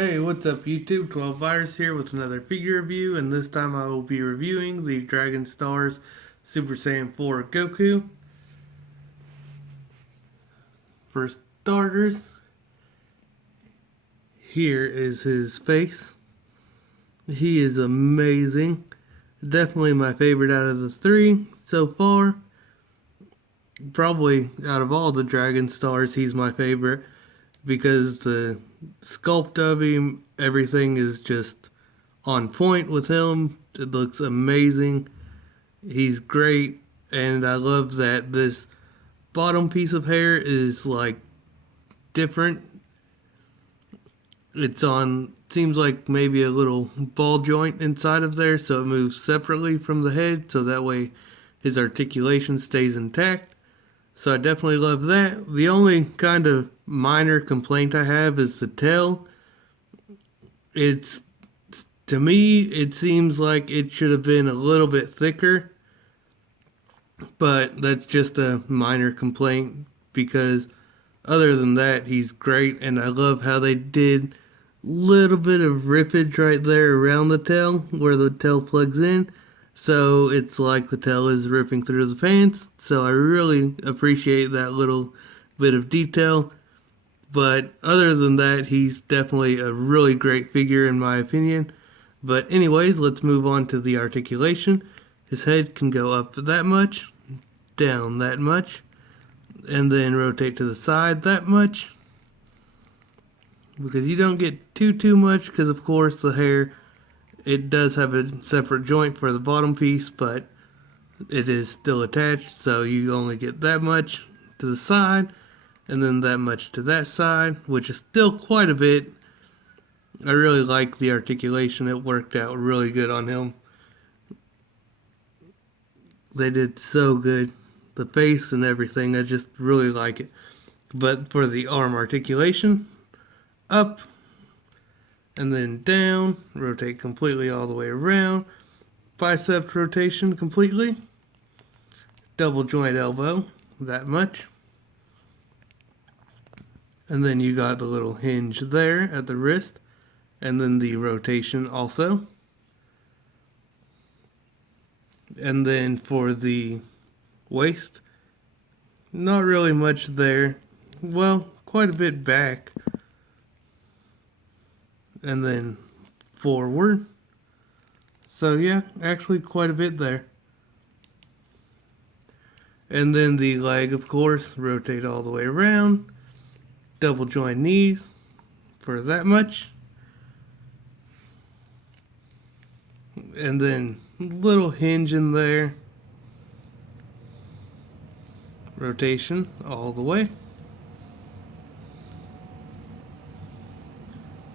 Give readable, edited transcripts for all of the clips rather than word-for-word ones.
Hey, what's up YouTube? 12 Virus here with another figure review, and this time I will be reviewing the Dragon Stars Super Saiyan 4 Goku. For starters, here is his face. He is amazing. Definitely my favorite out of the three so far. Probably out of all the Dragon Stars, he's my favorite because the sculpt of him, everything is just on point with him. It looks amazing. He's great, and I love that this bottom piece of hair is like different. It's on, seems like maybe a little ball joint inside of there, so it moves separately from the head, so that way his articulation stays intact. So I definitely love that. The only kind of minor complaint I have is the tail. It's, to me, it seems like it should have been a little bit thicker, but that's just a minor complaint because other than that, he's great, and I love how they did a little bit of rippage right there around the tail where the tail plugs in. So it's like the tail is ripping through the pants. So I really appreciate that little bit of detail. But other than that, he's definitely a really great figure in my opinion. But anyways, let's move on to the articulation. His head can go up that much, down that much, and then rotate to the side that much. Because you don't get too much, because of course the hair, it does have a separate joint for the bottom piece, but it is still attached, so you only get that much to the side, and then that much to that side, which is still quite a bit. I really like the articulation. It worked out really good on him. They did so good. The face and everything, I just really like it. But for the arm articulation, up, and then down, rotate completely all the way around, bicep rotation completely, double joint elbow, that much, and then you got the little hinge there at the wrist, and then the rotation also, and then for the waist, not really much there, well, quite a bit back, and then forward. So yeah, actually quite a bit there. And then the leg, of course, rotate all the way around. Double joint knees for that much. And then little hinge in there. Rotation all the way.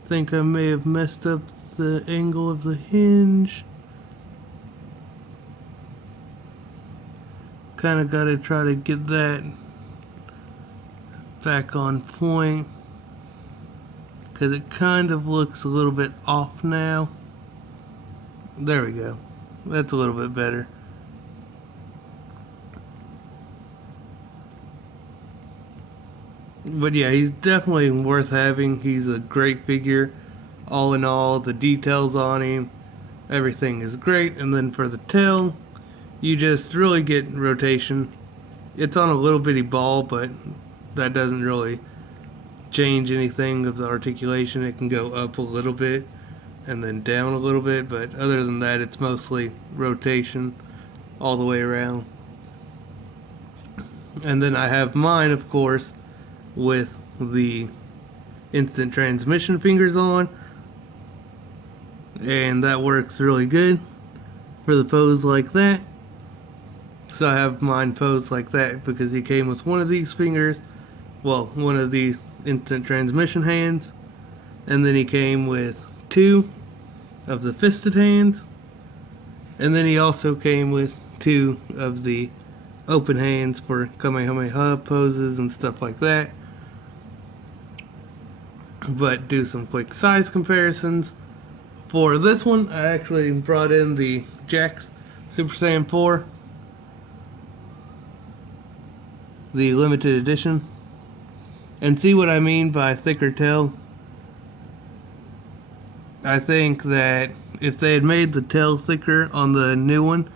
Think I may have messed up the angle of the hinge. Kind of got to try to get that back on point because it kind of looks a little bit off now. There we go. That's a little bit better. But yeah, he's definitely worth having. He's a great figure. All in all, the details on him, everything is great. And then for the tail, you just really get rotation. It's on a little bitty ball, but that doesn't really change anything of the articulation. It can go up a little bit and then down a little bit, but other than that, it's mostly rotation all the way around. And then I have mine, of course, with the instant transmission fingers on, and that works really good for the pose like that. So I have mine posed like that because he came with one of these fingers, well, one of these instant transmission hands, and then he came with two of the fisted hands, and then he also came with two of the open hands for Kamehameha poses and stuff like that. But do some quick size comparisons. For this one, I actually brought in the Jax Super Saiyan 4, the limited edition, and see what I mean by thicker tail. I think that if they had made the tail thicker on the new one,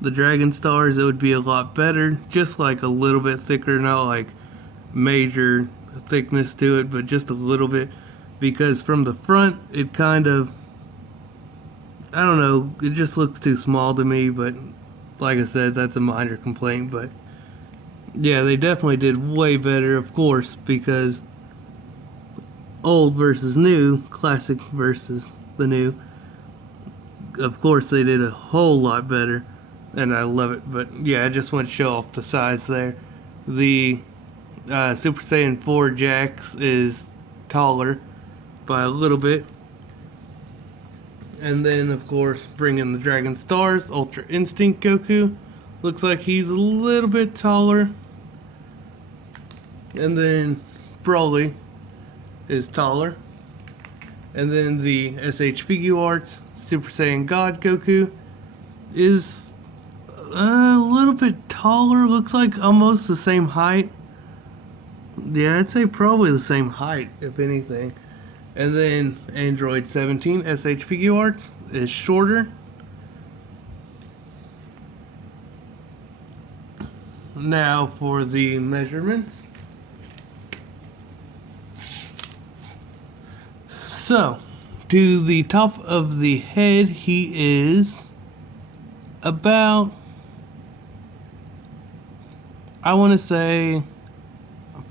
the Dragon Stars, it would be a lot better. Just like a little bit thicker, not like major thickness to it, but just a little bit. Because from the front, it kind of, I don't know, it just looks too small to me, but like I said, that's a minor complaint. But yeah, they definitely did way better, of course, because old versus new, classic versus the new. Of course, they did a whole lot better, and I love it. But yeah, I just want to show off the size there. The Super Saiyan 4 Jax is taller by a little bit. And then, of course, bring in the Dragon Stars. Ultra Instinct Goku looks like he's a little bit taller. And then Broly is taller. And then the SH Figuarts Super Saiyan God Goku is a little bit taller. Looks like almost the same height. Yeah, I'd say probably the same height, if anything. And then Android 17 SH Figuarts is shorter. Now for the measurements. So, to the top of the head, he is about, I want to say,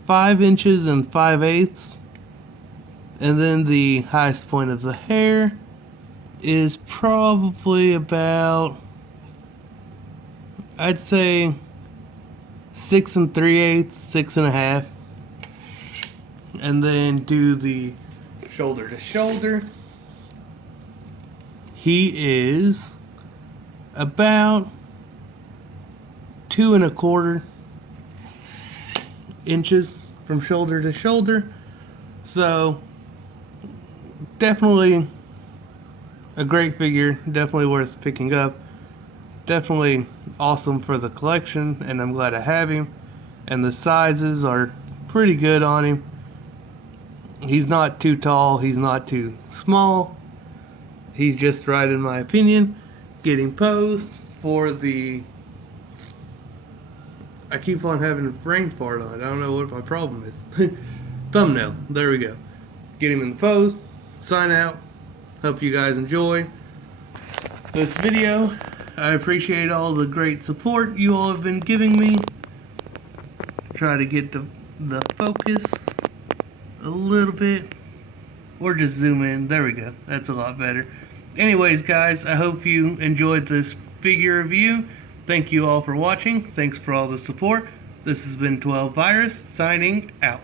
5 inches and 5/8. And then the highest point of the hair is probably about, I'd say, 6 3/8, 6.5. And then do the shoulder to shoulder. He is about 2 1/4 inches from shoulder to shoulder. So definitely a great figure, definitely worth picking up, definitely awesome for the collection, and I'm glad I have him. And the sizes are pretty good on him. He's not too tall, he's not too small, he's just right in my opinion. Getting posed for the, I keep on having a brain fart on it, I don't know what my problem is. Thumbnail, there we go. Get him in the pose, sign out. Hope you guys enjoy this video. I appreciate all the great support you all have been giving me. Try to get the focus a little bit, or just zoom in. There we go, that's a lot better. Anyways guys, I hope you enjoyed this figure review. Thank you all for watching. Thanks for all the support. This has been 12 Virus signing out.